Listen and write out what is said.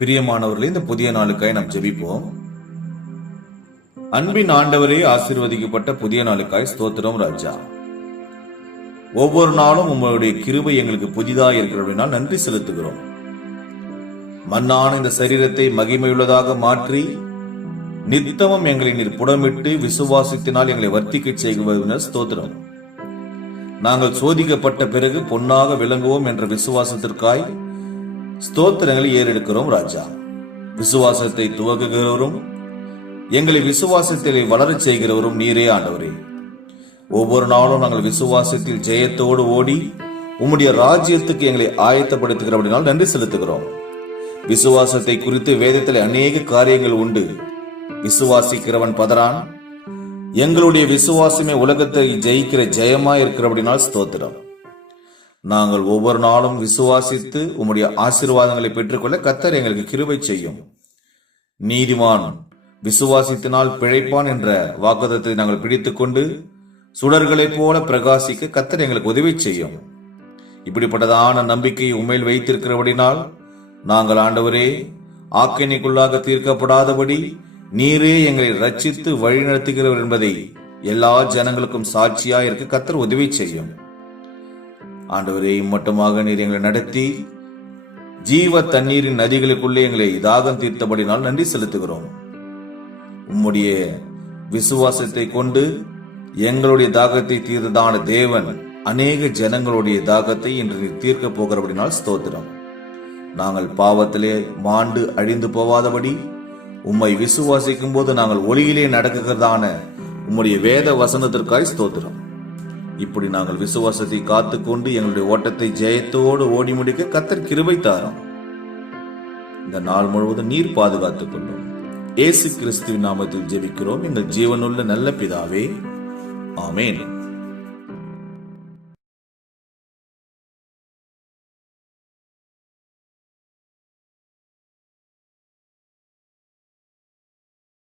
பிரியமானவர்களே, இந்த புதிய நாளுக்காய் நாம் ஜெபிப்போம். அன்பின் ஆண்டவரே, ஆசீர்வதிக்கப்பட்ட புதிய நாளுக்காய் ஸ்தோத்திரம் ராஜா. ஒவ்வொரு நாளும் உங்களுடைய கிருபை எங்களுக்கு புதிதாக இருக்கிறபடினால் நன்றி செலுத்துகிறோம். மண்ணான இந்த சரீரத்தை மகிமையுள்ளதாக மாற்றி நித்தமும் எங்களை நீர் புடமிட்டு விசுவாசத்தினால் எங்களை வர்த்திக்க செய்வதனால் ஸ்தோத்திரம். நாங்கள் சோதிக்கப்பட்ட பிறகு பொன்னாக விளங்குவோம் என்ற விசுவாசத்திற்காய் ஸ்தோத்திரங்களை ஏறெடுக்கிறோம் ராஜா. விசுவாசத்தை துவக்குகிறவரும் எங்களை விசுவாசத்திலே வளரச் செய்கிறவரும் நீரே ஆண்டவரே. ஒவ்வொரு நாளும் நாங்கள் விசுவாசத்தில் ஜெயத்தோடு ஓடி உம்முடைய ராஜ்யத்துக்கு எங்களை ஆயத்தப்படுத்துகிறபடினால் நன்றி செலுத்துகிறோம். விசுவாசத்தை குறித்து வேதத்தில் அநேக காரியங்கள் உண்டு. விசுவாசிக்கிறவன் பதறான். எங்களுடைய விசுவாசமே உலகத்தை ஜெயிக்கிற ஜெயமா இருக்கிறபடினால் ஸ்தோத்திரம். நாங்கள் ஒவ்வொரு நாளும் விசுவாசித்து உம்முடைய ஆசீர்வாதங்களை பெற்றுக்கொள்ள கர்த்தர் எங்களுக்கு கிருபை செய்யும். நீதிமான் விசுவாசத்தினால் பிழைப்பான் என்ற வாக்குத்தத்தத்தை நாங்கள் பிடித்துக்கொண்டு சுடர்களைப் போல பிரகாசிக்க கர்த்தர் எங்களுக்கு உதவி செய்யும். இப்படிப்பட்டதான நம்பிக்கையை உண்மையில் வைத்திருக்கிறபடினால் நாங்கள் ஆண்டவரே ஆக்கினைக்குள்ளாக தீர்க்கப்படாதபடி நீரே எங்களை ரட்சித்து வழிநடத்துகிறவர் என்பதை எல்லா ஜனங்களுக்கும் சாட்சியாக இருக்க கர்த்தர் உதவி செய்யும். ஆண்டவரே, இம்மட்டுமாக நீர் எங்களை நடத்தி ஜீவ தண்ணீரின் நதிகளுக்குள்ளே எங்களை தாகம் தீர்த்தபடினால் நன்றி செலுத்துகிறோம். உம்முடைய விசுவாசத்தை கொண்டு எங்களுடைய தாகத்தை தீர்த்ததான தேவன் அநேக ஜனங்களுடைய தாகத்தை இன்று நீர் தீர்க்க போகிறபடினால் ஸ்தோத்திரம். நாங்கள் பாவத்திலே மாண்டு அழிந்து போவாதபடி உம்மை விசுவாசிக்கும் போது நாங்கள் ஒளியிலே நடக்குகிறதான உம்முடைய வேத வசனத்திற்காய் ஸ்தோத்திரம். இப்படி நாங்கள் விசுவாசத்தை காத்துக்கொண்டு எங்களுடைய ஓட்டத்தை ஜெயத்தோடு ஓடி முடிக்க கர்த்தர் கிருபை தாரும். இந்த நாள் முழுவதும் நீர் பாதுகாத்துக் கொள்ளும். இயேசு கிறிஸ்துவின் நாமத்தில் ஜெபிக்கிறோம் எங்கள் ஜீவனுள்ள நல்ல பிதாவே, ஆமென்.